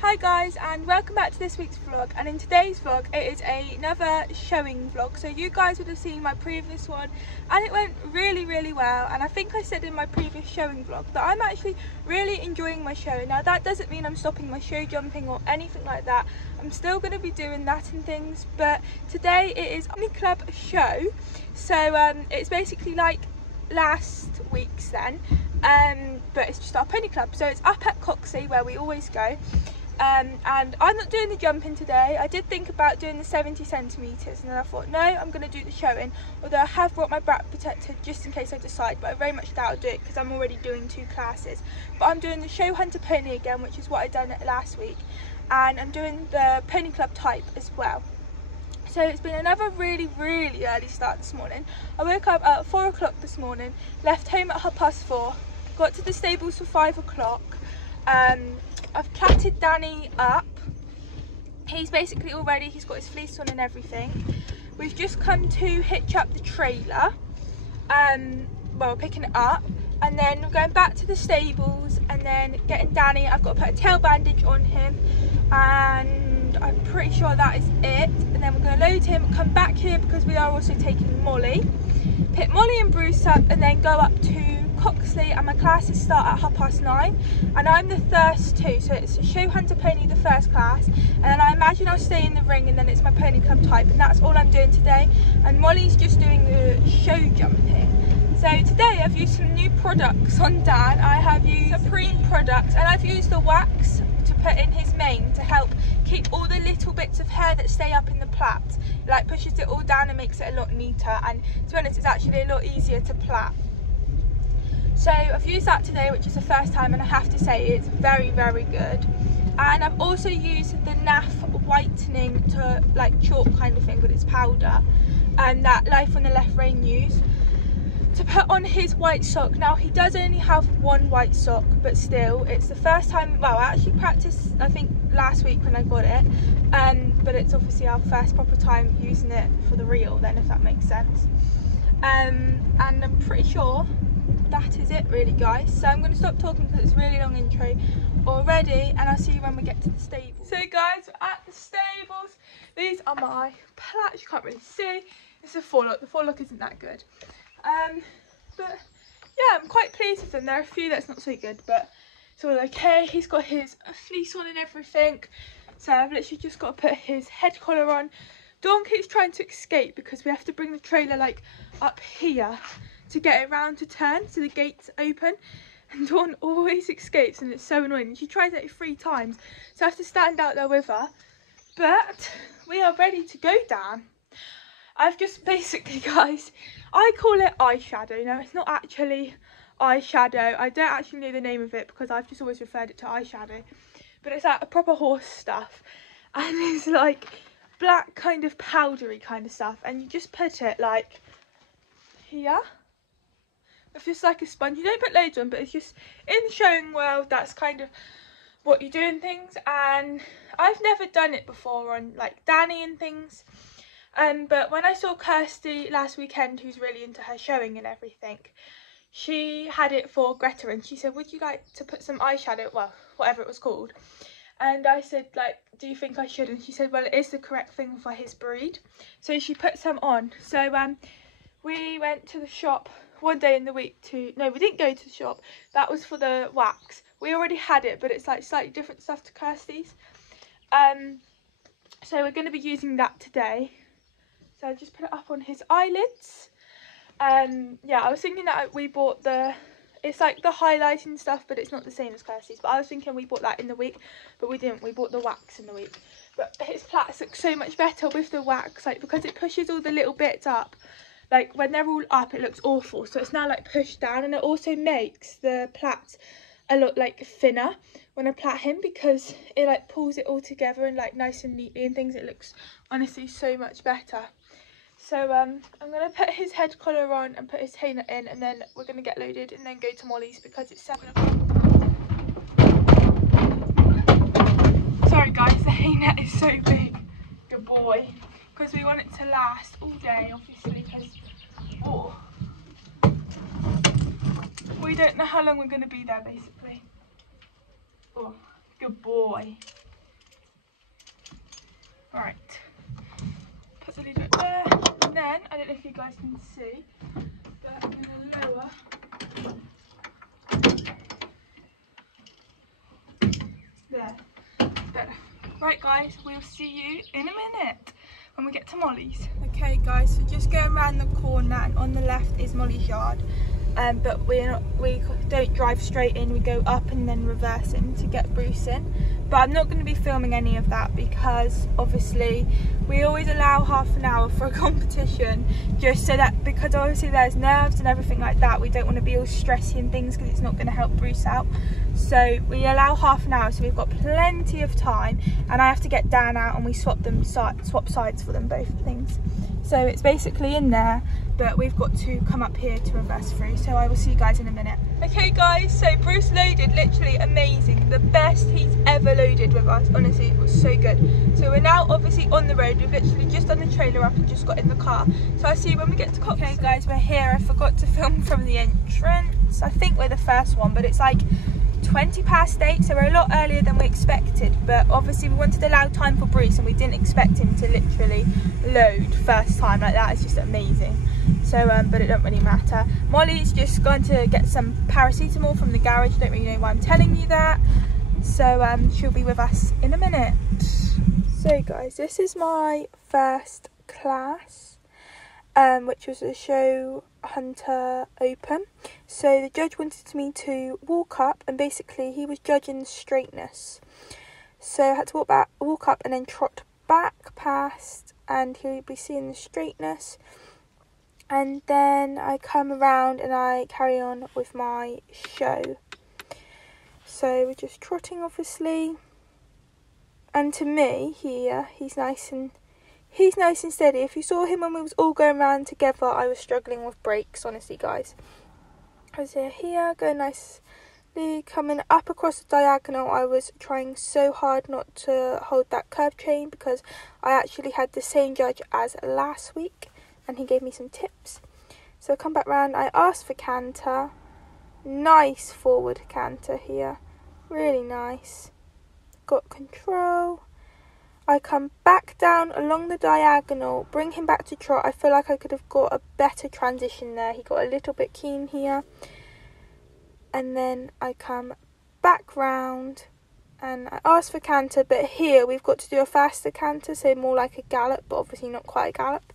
Hi guys, and welcome back to this week's vlog. And in today's vlog it is another showing vlog. So you guys would have seen my previous one and it went really well, and I think I said in my previous showing vlog that I'm actually really enjoying my showing. Now that doesn't mean I'm stopping my show jumping or anything like that. I'm still going to be doing that and things, but today it is Pony Club show. So it's basically like last week's then, but it's just our pony club. So it's up at Coxley where we always go. And I'm not doing the jumping today. I did think about doing the 70 centimetres and then I thought no, I'm going to do the showing, although I have brought my back protector just in case I decide, but I very much doubt I'll do it because I'm already doing 2 classes. But I'm doing the show hunter pony again, which is what I done last week, and I'm doing the pony club type as well. So it's been another really early start this morning. I woke up at 4 o'clock this morning, left home at 4:30, got to the stables for 5 o'clock. I've plaited Danny up. He's basically all ready, he's got his fleece on and everything. We've just come to hitch up the trailer, well, picking it up, and then we're going back to the stables and then getting Danny. I've got to put a tail bandage on him and I'm pretty sure that is it. And then we're going to load him, come back here because we are also taking Molly, pick Molly and Bruce up and then go up to Coxley, and my classes start at 9:30 and I'm the first two, so it's a show hunter pony, the first class, and then I imagine I'll stay in the ring and then it's my pony club type, and that's all I'm doing today. And Molly's just doing the show jumping. So today I've used some new products on Dan. I have used Supreme products and I've used the wax to put in his mane to help keep all the little bits of hair that stay up in the plait. It like pushes it all down and makes it a lot neater, and to be honest it's actually a lot easier to plait. So I've used that today, which is the first time, and I have to say it's very good. And I've also used the NAF whitening to like chalk kind of thing, but it's powder, and that Life on the Left Rein used to put on his white sock. Now he does only have one white sock, but still it's the first time. Well, I actually practiced I think last week when I got it, but it's obviously our first proper time using it for the real then, if that makes sense. And I'm pretty sure that is it really, guys. So I'm going to stop talking because it's a really long intro already, and I'll see you when we get to the stables. So guys, we're at the stables. These are my plats. You can't really see. It's a forelock. The forelock isn't that good, but yeah, I'm quite pleased with them. There are a few that's not so good, but it's all okay. He's got his fleece on and everything, so I've literally just got to put his head collar on. Dawn keeps trying to escape because we have to bring the trailer like up here to get it round to turn so the gates open, and Dawn always escapes and it's so annoying. She tries it 3 times, so I have to stand out there with her. But we are ready to go down. I've just basically, guys, I call it eyeshadow. Now it's not actually eyeshadow, I don't actually know the name of it because I've just always referred it to eyeshadow, but it's like a proper horse stuff, and it's like black kind of powdery kind of stuff, and you just put it like here. It's just like a sponge. You don't put loads on, but it's just in the showing world that's kind of what you do and things. And I've never done it before on like Danny and things, but when I saw Kirsty last weekend, who's really into her showing and everything, she had it for Greta and she said, would you like to put some eyeshadow, well, whatever it was called, and I said like, do you think I should? And she said, well, it is the correct thing for his breed. So she put some on. So we went to the shop one day in the week to, no, we didn't go to the shop, that was for the wax. We already had it, but it's like slightly different stuff to Kirsty's. So we're going to be using that today. So I just put it up on his eyelids. Yeah, I was thinking that we bought it's like the highlighting stuff, but it's not the same as Kirsty's. But I was thinking we bought that in the week, but we didn't. We bought the wax in the week. But his plaits look so much better with the wax, like because it pushes all the little bits up. Like when they're all up it looks awful, so it's now like pushed down, and it also makes the plaits a lot like thinner when I plait him because it like pulls it all together and like nice and neatly and things. It looks honestly so much better. So I'm going to put his head collar on and put his hair in, and then we're going to get loaded and then go to Molly's because it's 7 o'clock. Sorry guys, the hay net is so big. Good boy. Because we want it to last all day, obviously, because we don't know how long we're going to be there, basically. Oh, good boy. Right, put the lead right there, and then, I don't know if you guys can see, but I'm going to lower there. Better. Right guys, we'll see you in a minute when we get to Molly's. Okay guys, so just going around the corner and on the left is Molly's yard. But we don't drive straight in, we go up and then reverse in to get Bruce in. But I'm not going to be filming any of that because obviously we always allow half an hour for a competition, just so that, because obviously there's nerves and everything like that, we don't want to be all stressy and things because it's not going to help Bruce out. So we allow half an hour, so we've got plenty of time, and I have to get Dan out and we swap sides for them, both things. So it's basically in there, but we've got to come up here to reverse through, so I will see you guys in a minute. Okay guys, so Bruce loaded, literally amazing, the best he's ever loaded with us, honestly, it was so good. So we're now obviously on the road, we've literally just done the trailer up and just got in the car, so I'll see you when we get to Cox. Okay guys, we're here. I forgot to film from the entrance. I think we're the first one, but it's like 20 past 8, so we're a lot earlier than we expected, but obviously we wanted to allow time for Bruce and we didn't expect him to literally load first time like that. It's just amazing. So but it don't really matter. Molly's just going to get some paracetamol from the garage. Don't really know why I'm telling you that. So she'll be with us in a minute. So guys, this is my first class, which was a show hunter open. So the judge wanted me to walk up, and basically he was judging straightness. So I had to walk up and then trot back past, and he'll be seeing the straightness. And then I come around and I carry on with my show. So we're just trotting obviously. And to me here, he's nice and steady. If you saw him when we was all going around together, I was struggling with brakes, honestly guys. I was here, going nicely, coming up across the diagonal. I was trying so hard not to hold that curb chain because I actually had the same judge as last week and he gave me some tips. So I come back round, I asked for canter. Nice forward canter here, really nice. Got control. I come back down along the diagonal, bring him back to trot. I feel like I could have got a better transition there. He got a little bit keen here. And then I come back round and I asked for canter, but here we've got to do a faster canter, so more like a gallop, but obviously not quite a gallop.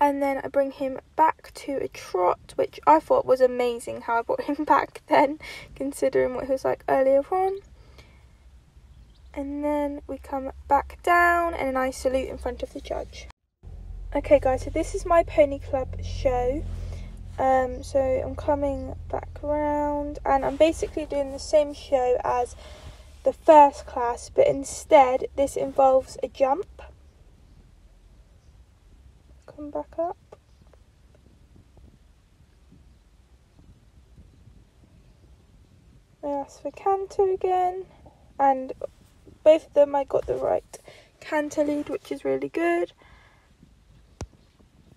And then I bring him back to a trot, which I thought was amazing how I brought him back then, considering what he was like earlier on. And then we come back down and then I salute in front of the judge. Okay guys, so this is my pony club show. So I'm coming back around and I'm basically doing the same show as the first class, but instead this involves a jump. Come back up. I ask for canter again, and both of them I got the right canter lead, which is really good.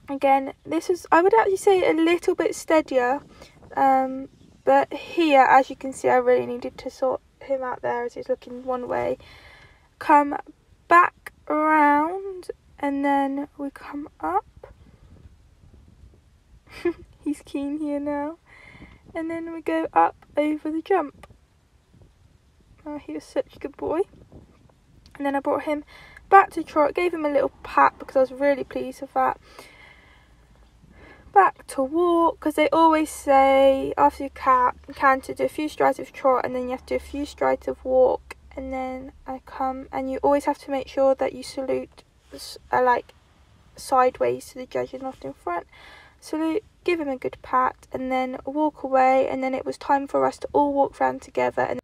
Again, this is, I would actually say, a little bit steadier, but here, as you can see, I really needed to sort him out there as he's looking one way. Come back around and then we come up. He's keen here now. And then we go up over the jump. Oh, he was such a good boy. And then I brought him back to trot, gave him a little pat because I was really pleased with that. Back to walk, because they always say after you canter, do a few strides of trot and then you have to do a few strides of walk. And then I come, and you always have to make sure that you salute like sideways to the judge and not in front. Salute, give him a good pat, and then walk away. And then it was time for us to all walk round together. And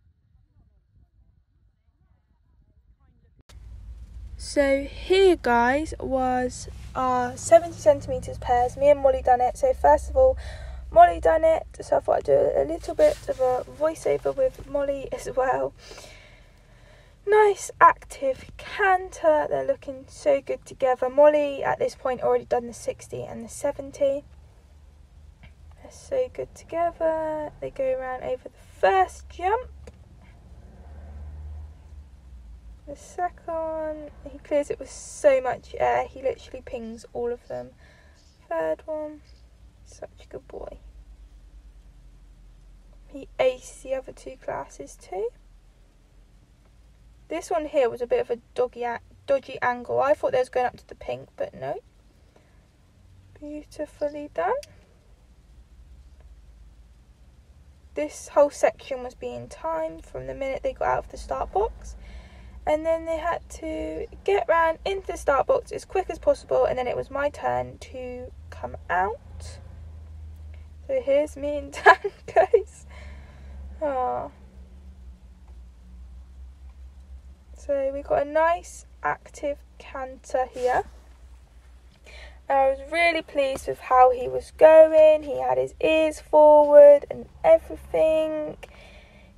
so here guys was our 70 centimetres pairs. Me and Molly done it. So first of all, Molly done it, so I thought I'd do a little bit of a voiceover with Molly as well. Nice active canter, they're looking so good together. Molly at this point already done the 60 and the 70. They're so good together. They go around over the first jump. The second one, he clears it with so much air, he literally pings all of them. Third one, such a good boy. He aced the other two classes too. This one here was a bit of a dodgy angle. I thought they was going up to the pink, but no. Beautifully done. This whole section was being timed from the minute they got out of the start box. And then they had to get round into the start box as quick as possible, and then it was my turn to come out. So here's me and Dan, guys. Oh. So we got a nice active canter here. And I was really pleased with how he was going. He had his ears forward and everything.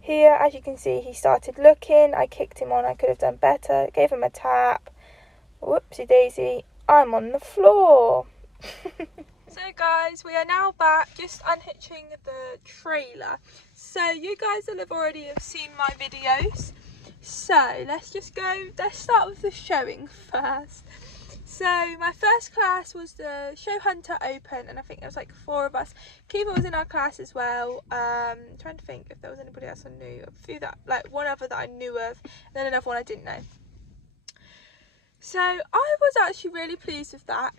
Here, as you can see, he started looking. I kicked him on. I could have done better. Gave him a tap. Whoopsie daisy. I'm on the floor. So guys, we are now back, just unhitching the trailer. So you guys will have already seen my videos. So let's start with the showing first. So my first class was the Show Hunter Open, and I think there was like 4 of us. Kiva was in our class as well. Trying to think if there was anybody else I knew. A few that, like one other that I knew of, and then another one I didn't know. So I was actually really pleased with that.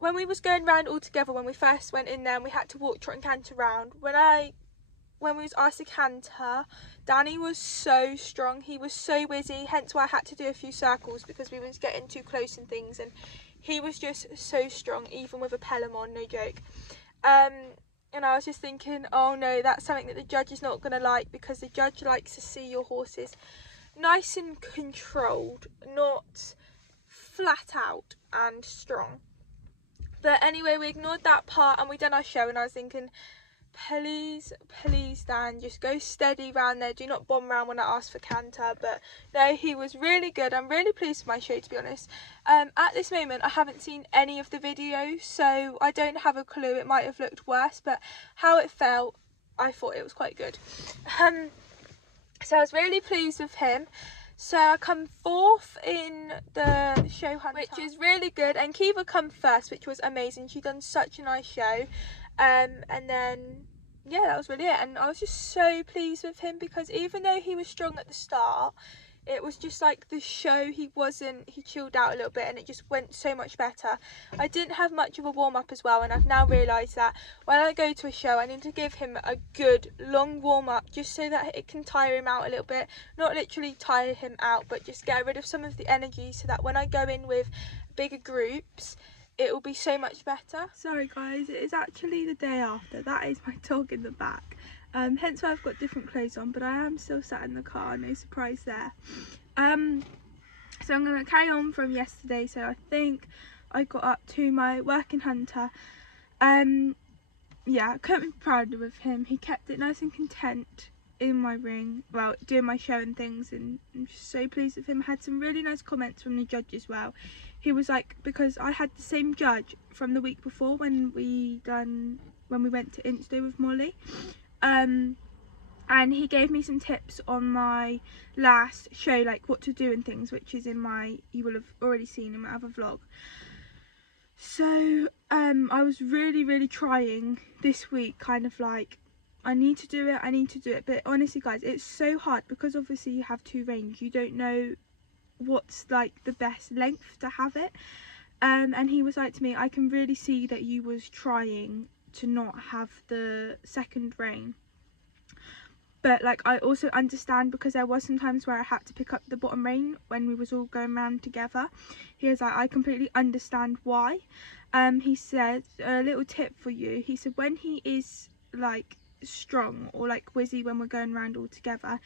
When we was going round all together, when we first went in there and we had to walk, trot and canter round, when we was asked to canter, Danny was so strong. He was so whizzy, hence why I had to do a few circles, because we was getting too close and things, and he was just so strong, even with a Pelham on, no joke. And I was just thinking, oh no, that's something that the judge is not going to like, because the judge likes to see your horses nice and controlled, not flat out and strong. But anyway, we ignored that part and we done our show, and I was thinking, please Dan, just go steady round there, do not bomb round when I ask for canter. But no, he was really good. I'm really pleased with my show, to be honest. At this moment I haven't seen any of the videos, so I don't have a clue. It might have looked worse, but how it felt, I thought it was quite good. So I was really pleased with him. So I come 4th in the Show Hunter, which is really good, and Kiva come 1st, which was amazing. She done such a nice show. And then yeah, that was really it, and I was just so pleased with him, because even though he was strong at the start, it was just like the show, he chilled out a little bit and it just went so much better. I didn't have much of a warm-up as well, and I've now realised that when I go to a show I need to give him a good long warm-up, just so that it can tire him out a little bit. Not literally tire him out, but just get rid of some of the energy, so that when I go in with bigger groups it will be so much better. Sorry guys, it is actually the day after. That is my dog in the back. Hence why I've got different clothes on, but I am still sat in the car, no surprise there. So I'm going to carry on from yesterday. So I think I got up to my working hunter. Yeah, I couldn't be prouder of him. He kept it nice and content in my ring, well, doing my show and things, and I'm just so pleased with him. I had some really nice comments from the judge as well. He was like, because I had the same judge from the week before when we went to Insta with Molly, and he gave me some tips on my last show, like what to do and things, which is in my, you will have already seen in my other vlog. So I was really trying this week, kind of like, I need to do it, but honestly guys, it's so hard, because obviously you have 2 reins, you don't know what's like the best length to have it, and he was like to me, I can really see that you was trying to not have the second rein, but like I also understand, because there was some times where I had to pick up the bottom rein when we was all going around together. He was like, I completely understand why. He said, a little tip for you, he said, when he is like strong or like whizzy when we're going around all together,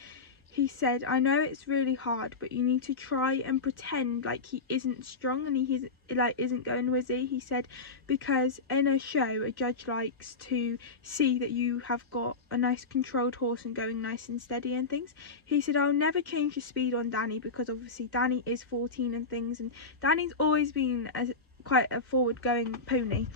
he said, I know it's really hard, but you need to try and pretend like he isn't strong and he isn't going whizzy. He said, because in a show a judge likes to see that you have got a nice controlled horse and going nice and steady and things. He said, I'll never change the speed on Danny, because obviously Danny is 14 and things, and Danny's always been quite a forward going pony.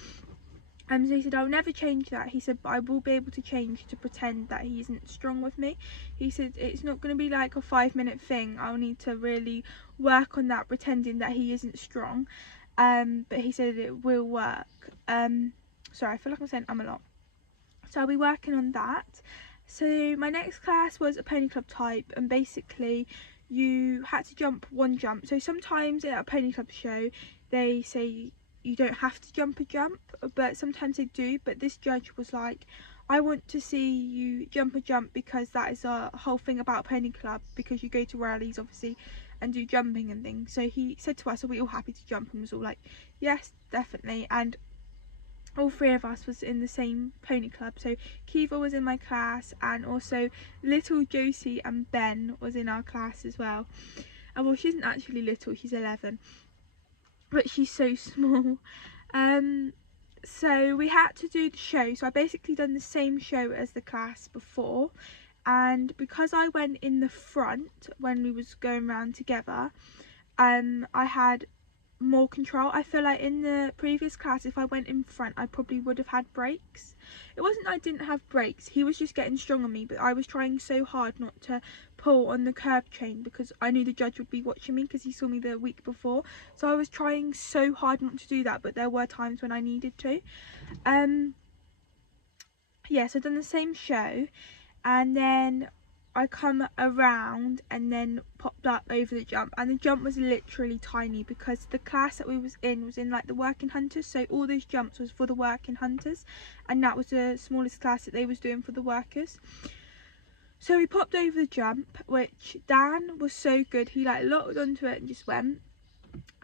So he said, I'll never change that. He said, but I will be able to change to pretend that he isn't strong with me. He said, it's not going to be like a 5-minute thing. I'll need to really work on that, pretending that he isn't strong. But he said it will work. Sorry, I feel like I'm saying a lot. So I'll be working on that. So my next class was a pony club type, and basically you had to jump one jump. So sometimes at a pony club show they say you don't have to jump a jump, but sometimes they do. But this judge was like, I want to see you jump a jump because that is a whole thing about pony club, because you go to rallies obviously and do jumping and things. So he said to us, are we all happy to jump? And was all like, yes, definitely. And all 3 of us was in the same pony club. So Kiva was in my class, and also little Josie and Ben was in our class as well. And well, she isn't actually little, she's 11, but she's so small. So we had to do the show. So I basically done the same show as the class before, and because I went in the front when we was going around together, I had more control. I feel like in the previous class, if I went in front, I probably would have had breaks. It wasn't I didn't have breaks, he was just getting strong on me, but I was trying so hard not to pull on the curb chain because I knew the judge would be watching me because he saw me the week before. So I was trying so hard not to do that, but there were times when I needed to. Yeah, so I've done the same show, and then I come around and then popped up over the jump, and the jump was literally tiny because the class that we was in like the working hunters, so all those jumps was for the working hunters, and that was the smallest class that they was doing for the workers. So we popped over the jump, which Dan was so good, he like locked onto it and just went.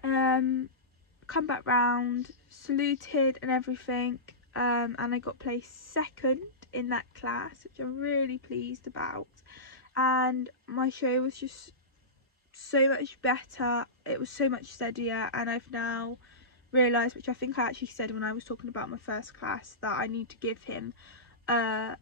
Come back round, saluted and everything, and I got placed second in that class, which I'm really pleased about. And my show was just so much better, it was so much steadier, and I've now realised, which I think I actually said when I was talking about my first class, that I need to give him a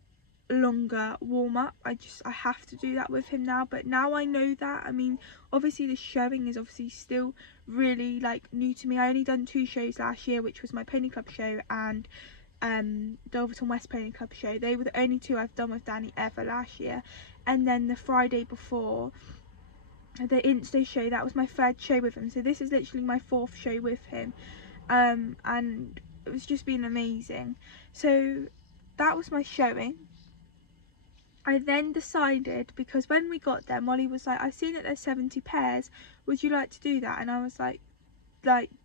longer warm-up. I have to do that with him now. But now I know that, I mean, obviously the showing is obviously still really like new to me. I only done 2 shows last year, which was my pony club show and the Overton West Pony Club show. They were the only 2 I've done with Danny ever last year. And then the Friday before, the Insta show, that was my 3rd show with him. So this is literally my 4th show with him, and it was just been amazing. So that was my showing. I then decided, because when we got there, Molly was like, I've seen that there's 70 pairs, would you like to do that? And I was like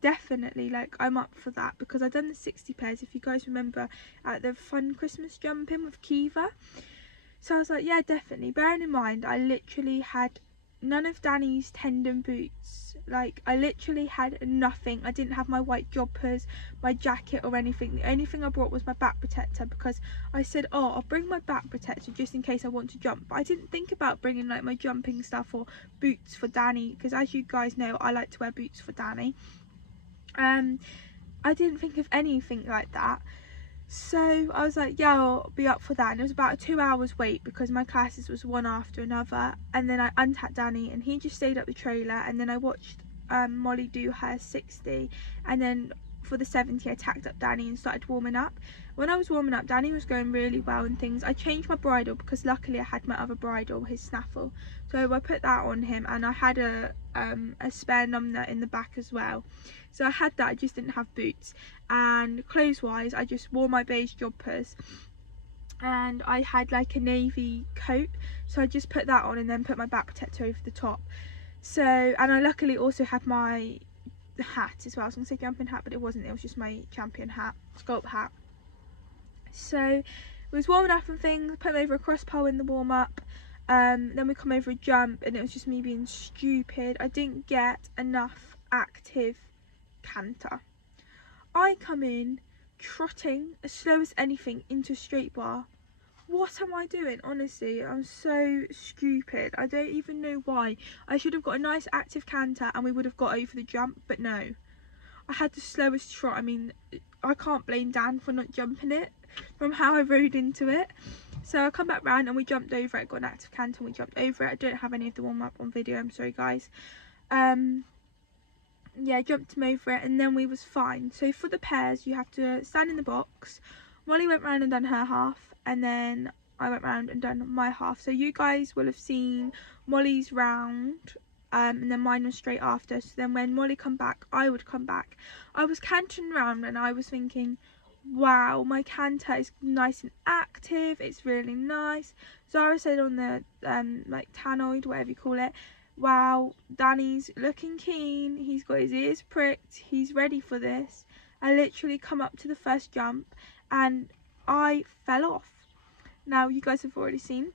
definitely, like I'm up for that, because I've done the 60 pairs, if you guys remember, at the fun Christmas jumping with Kiva. So I was like, yeah, definitely. Bearing in mind, I literally had none of Danny's tendon boots. Like, I literally had nothing. I didn't have my white joggers, my jacket or anything. The only thing I brought was my back protector, because I said, oh, I'll bring my back protector just in case I want to jump. But I didn't think about bringing like my jumping stuff or boots for Danny, because as you guys know, I like to wear boots for Danny. I didn't think of anything like that. So I was like, yeah, I'll be up for that. And it was about a 2 hours wait because my classes was one after another. And then I untacked Danny and he just stayed up the trailer. And then I watched Molly do her 60. And then for the 70, I tacked up Danny and started warming up. When I was warming up, Danny was going really well and things. I changed my bridle because luckily I had my other bridle, his snaffle. So I put that on him, and I had a spare numnut in the back as well. So I had that, I just didn't have boots. And clothes wise, I just wore my beige joggers, and I had like a navy coat, so I just put that on and then put my back protector over the top. So, and I luckily also had my hat as well. I was going to say jumping hat, but it wasn't, it was just my champion hat, sculpt hat. So it was warming up and things, put over a cross pole in the warm up. Then we come over a jump, and it was just me being stupid. I didn't get enough active canter. I come in trotting as slow as anything into a straight bar. What am I doing? Honestly, I'm so stupid. I don't even know why. I should have got a nice active canter and we would have got over the jump, but no. I had the slowest trot. I mean, I can't blame Dan for not jumping it from how I rode into it. So I come back round and we jumped over it, got an active canter and we jumped over it. I don't have any of the warm up on video, I'm sorry guys. yeah, jumped him over it, and then we was fine. So for the pairs, you have to stand in the box. Molly went round and done her half, and then I went round and done my half. So you guys will have seen Molly's round, and then mine was straight after. So then when Molly come back, I would come back. I was cantering round and I was thinking, wow, my canter is nice and active, it's really nice. Zara said on the like tannoid, whatever you call it, wow, Danny's looking keen, he's got his ears pricked, he's ready for this. I literally come up to the first jump and I fell off. Now you guys have already seen,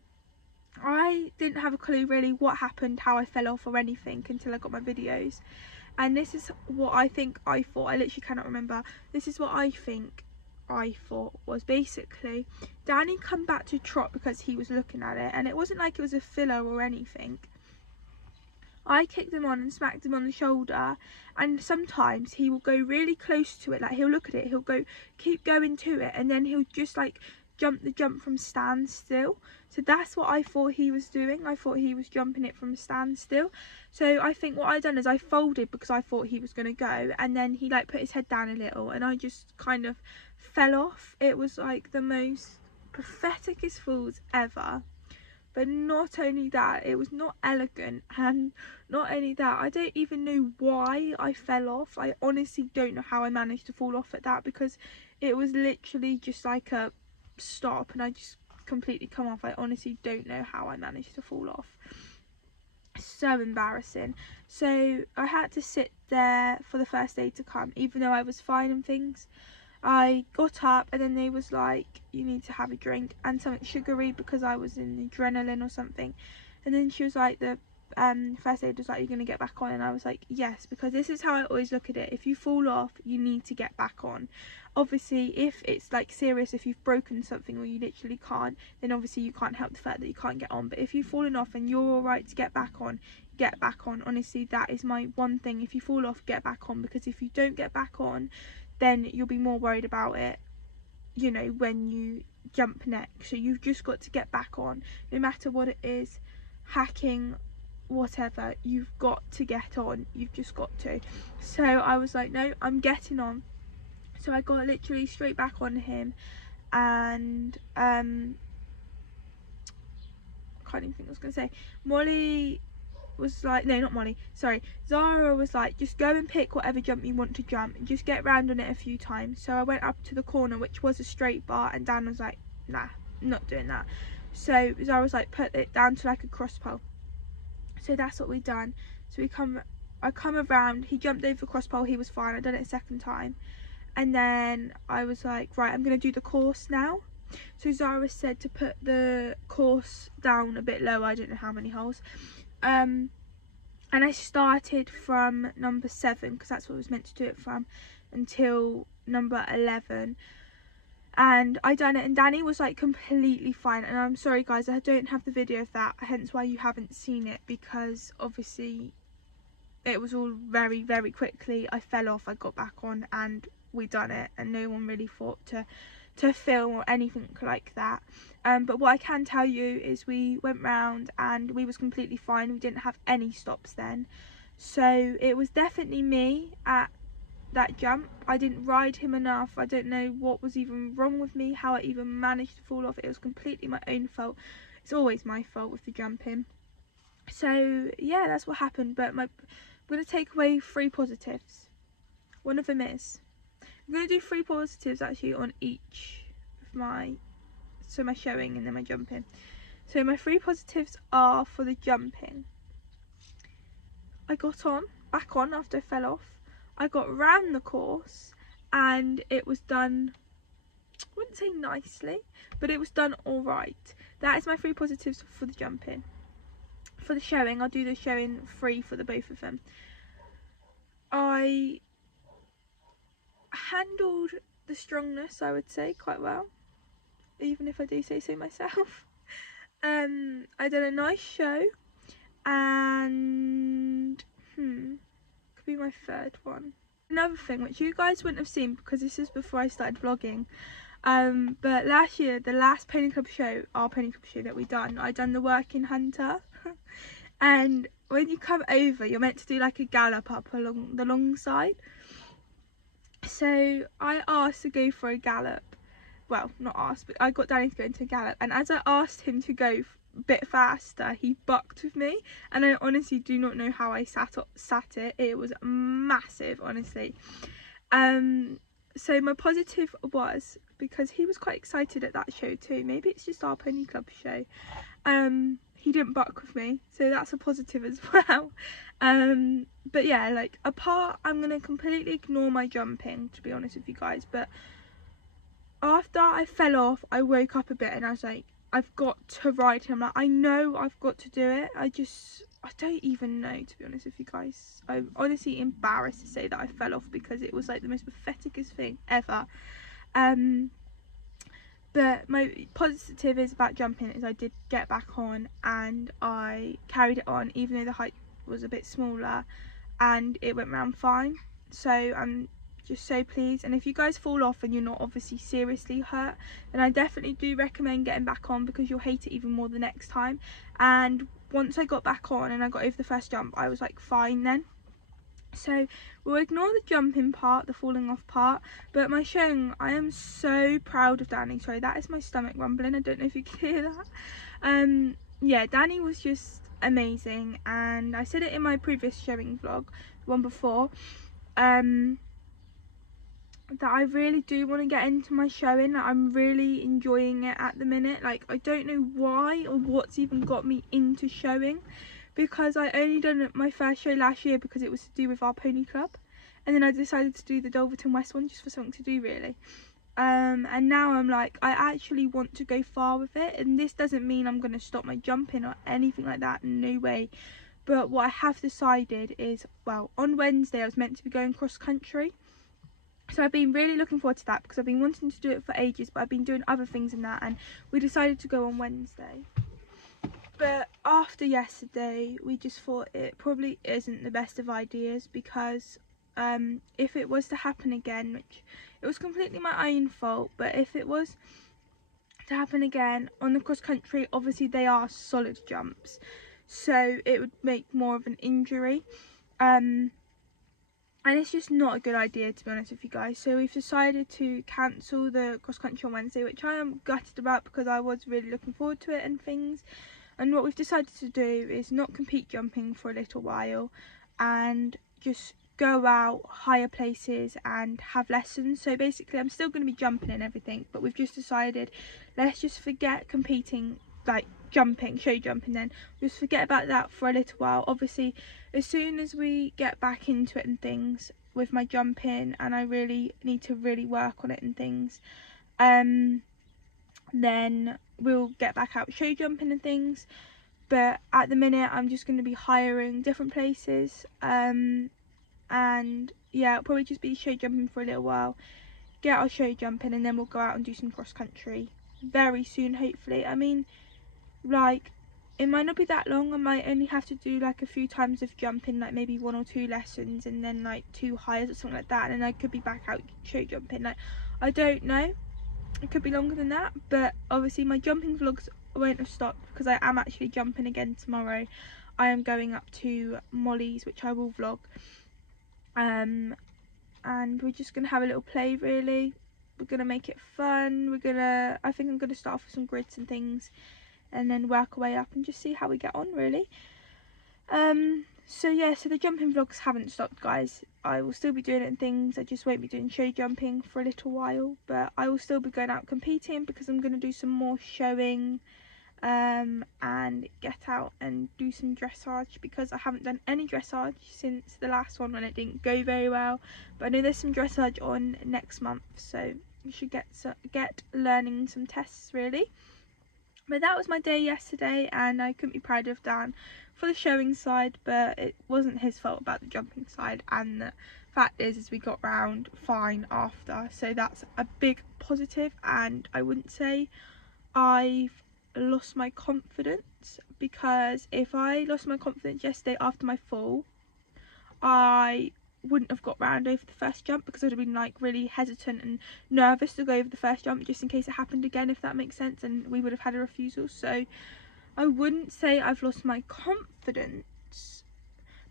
I didn't have a clue really what happened, how I fell off or anything until I got my videos. And this is what I think I thought, I literally cannot remember, this is what I think I thought was basically Danny come back to trot because he was looking at it, and it wasn't like it was a filler or anything. I kicked him on and smacked him on the shoulder, and sometimes he will go really close to it, like he'll look at it, he'll go keep going to it, and then he'll just like jump the jump from standstill. So that's what I thought he was doing. I thought he was jumping it from standstill. So I think what I done is I folded because I thought he was going to go, and then he like put his head down a little and I just kind of fell off. It was like the most patheticest falls ever. But not only that, it was not elegant, and not only that, I don't even know why I fell off. I honestly don't know how I managed to fall off at that, because it was literally just like a stop and I just completely come off. I honestly don't know how I managed to fall off. So embarrassing. So I had to sit there for the first aid to come, even though I was fine and things. I got up and then they was like, you need to have a drink and something sugary because I was in adrenaline or something. And then she was like, the first aid was like, you're going to get back on? And I was like, yes, because this is how I always look at it. If you fall off, you need to get back on. Obviously, if it's like serious, if you've broken something or you literally can't, then obviously you can't help the fact that you can't get on. But if you've fallen off and you're all right to get back on, get back on. Honestly, that is my one thing. If you fall off, get back on, because if you don't get back on, then you'll be more worried about it, you know, when you jump next. So you've just got to get back on, no matter what it is, hacking, whatever, you've got to get on. You've just got to. So I was like, no, I'm getting on. So I got literally straight back on him, and I can't even think what I was going to say. Molly was like, no, not Molly, sorry, Zara was like, just go and pick whatever jump you want to jump and just get round on it a few times. So I went up to the corner, which was a straight bar, and Dan was like, nah, not doing that. So Zara was like, put it down to like a cross pole. So that's what we done. So I come around, he jumped over the cross pole, he was fine. I done it a second time, and then I was like, right, I'm gonna do the course now. So Zara said to put the course down a bit lower, I don't know how many holes. And I started from number 7, because that's what I was meant to do it from, until number 11. And I done it, and Danny was like completely fine. And I'm sorry guys, I don't have the video of that, hence why you haven't seen it, because obviously it was all very, very quickly. I fell off, I got back on, and we done it, and no one really thought to film or anything like that. But what I can tell you is we went round and we was completely fine. We didn't have any stops then. So it was definitely me at that jump. I didn't ride him enough. I don't know what was even wrong with me, how I even managed to fall off. It was completely my own fault. It's always my fault with the jumping. So yeah, that's what happened. But I'm going to take away 3 positives. One of them is, I'm going to do 3 positives actually on each of my showing and then my jumping. So my 3 positives are for the jumping. I got back on after I fell off. I got round the course and it was done, I wouldn't say nicely, but it was done alright. That is my 3 positives for the jumping. For the showing, I'll do the showing 3 for the both of them. I handled the strongness, I would say, quite well, even if I do say so myself. I did a nice show, and could be my 3rd one. Another thing which you guys wouldn't have seen because this is before I started vlogging, but last year, the last pony club show, our pony club show that I done the working hunter. And when you come over, you're meant to do like a gallop up along the long side. So I asked to go for a gallop. Well, not asked, but I got Danny to go into a gallop, and as I asked him to go a bit faster, he bucked with me, and I honestly do not know how I sat it. It was massive, honestly. So my positive was, because he was quite excited at that show too, maybe it's just our pony club show, he didn't buck with me, so that's a positive as well. But yeah, like, apart, I'm gonna completely ignore my jumping, to be honest with you guys, but after I fell off, I woke up a bit and I was like, I've got to ride him. Like, I know I've got to do it. I don't even know, to be honest with you guys. I'm honestly embarrassed to say that I fell off, because it was like the most patheticest thing ever. But my positive is about jumping is I did get back on, and I carried it on even though the height was a bit smaller, and it went round fine. So I'm just so pleased. And if you guys fall off and you're not obviously seriously hurt, then I definitely do recommend getting back on, because you'll hate it even more the next time. And once I got back on and I got over the first jump, I was like fine then. So we'll ignore the jumping part, the falling off part, but my showing, I am so proud of Danny. Sorry, that is my stomach rumbling, I don't know if you can hear that. Yeah, Danny was just amazing, and I said it in my previous showing vlog, the one before, that I really do want to get into my showing. Like, I'm really enjoying it at the minute. Like, I don't know why or what's even got me into showing, because I only done my first show last year because it was to do with our pony club, and then I decided to do the Dulverton West one just for something to do, really. And now I'm like, I actually want to go far with it, and this doesn't mean I'm going to stop my jumping or anything like that, no way. But what I have decided is, well, on Wednesday I was meant to be going cross country, so I've been really looking forward to that, because I've been wanting to do it for ages, but I've been doing other things in that, and we decided to go on Wednesday. But after yesterday, we just thought it probably isn't the best of ideas, because if it was to happen again, which it was completely my own fault, but if it was to happen again on the cross country, obviously they are solid jumps, so it would make more of an injury, and it's just not a good idea, to be honest with you guys. So we've decided to cancel the cross country on Wednesday, which I am gutted about, because I was really looking forward to it and things. And what we've decided to do is not compete jumping for a little while, and just go out higher places and have lessons. So basically I'm still going to be jumping and everything, but we've just decided, let's just forget competing, like jumping, show jumping, then just forget about that for a little while. Obviously as soon as we get back into it and things with my jumping, and I really need to really work on it and things, then we'll get back out show jumping and things. But at the minute I'm just going to be hiring different places, and yeah, it'll probably just be show jumping for a little while, get our show jumping, and then we'll go out and do some cross country very soon, hopefully. I mean, like, it might not be that long. I might only have to do like a few times of jumping, like maybe 1 or 2 lessons, and then like 2 hires or something like that, and then I could be back out show jumping. Like, I don't know, it could be longer than that, but obviously my jumping vlogs won't have stopped, because I am actually jumping again tomorrow. I am going up to Molly's, which I will vlog, and we're just gonna have a little play, really. We're gonna make it fun. I think I'm gonna start off with some grids and things, and then work our way up and just see how we get on, really. So yeah, so the jumping vlogs haven't stopped, guys. I will still be doing it and things. I just won't be doing show jumping for a little while, but I will still be going out competing, because I'm going to do some more showing, and get out and do some dressage, because I haven't done any dressage since the last one when it didn't go very well. But I know there's some dressage on next month, so you should get learning some tests, really. But that was my day yesterday, and I couldn't be prouder of Dan for the showing side, but it wasn't his fault about the jumping side, and the fact is we got round fine after, so that's a big positive. And I wouldn't say I've lost my confidence, because if I lost my confidence yesterday after my fall, I wouldn't have got round over the first jump, because I'd have been like really hesitant and nervous to go over the first jump, just in case it happened again, if that makes sense, and we would have had a refusal. So I wouldn't say I've lost my confidence, confidence.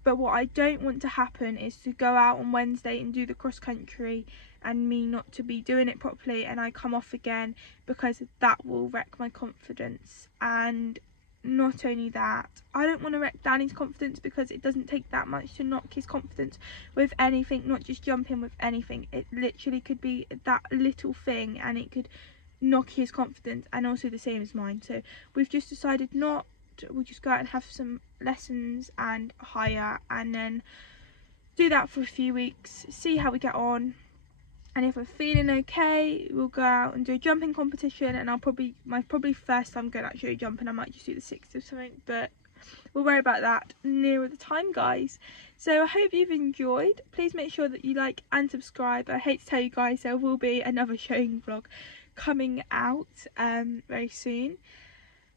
But what I don't want to happen is to go out on Wednesday and do the cross country and me not to be doing it properly and I come off again, because that will wreck my confidence. And not only that, I don't want to wreck Danny's confidence, because it doesn't take that much to knock his confidence with anything, not just jumping, with anything. It literally could be that little thing and it could knock his confidence, and also the same as mine. So we've just decided we'll just go out and have some lessons and hire, and then do that for a few weeks, see how we get on. And if we're feeling okay, we'll go out and do a jumping competition, and my first time going out show jumping, I might just do the 60 or something, but we'll worry about that nearer the time, guys. So I hope you've enjoyed. Please make sure that you like and subscribe. I hate to tell you guys, there will be another showing vlog coming out very soon,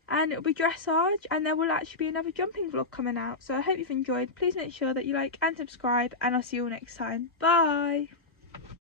and it'll be dressage, and there will actually be another jumping vlog coming out. So I hope you've enjoyed. Please make sure that you like and subscribe, and I'll see you all next time. Bye.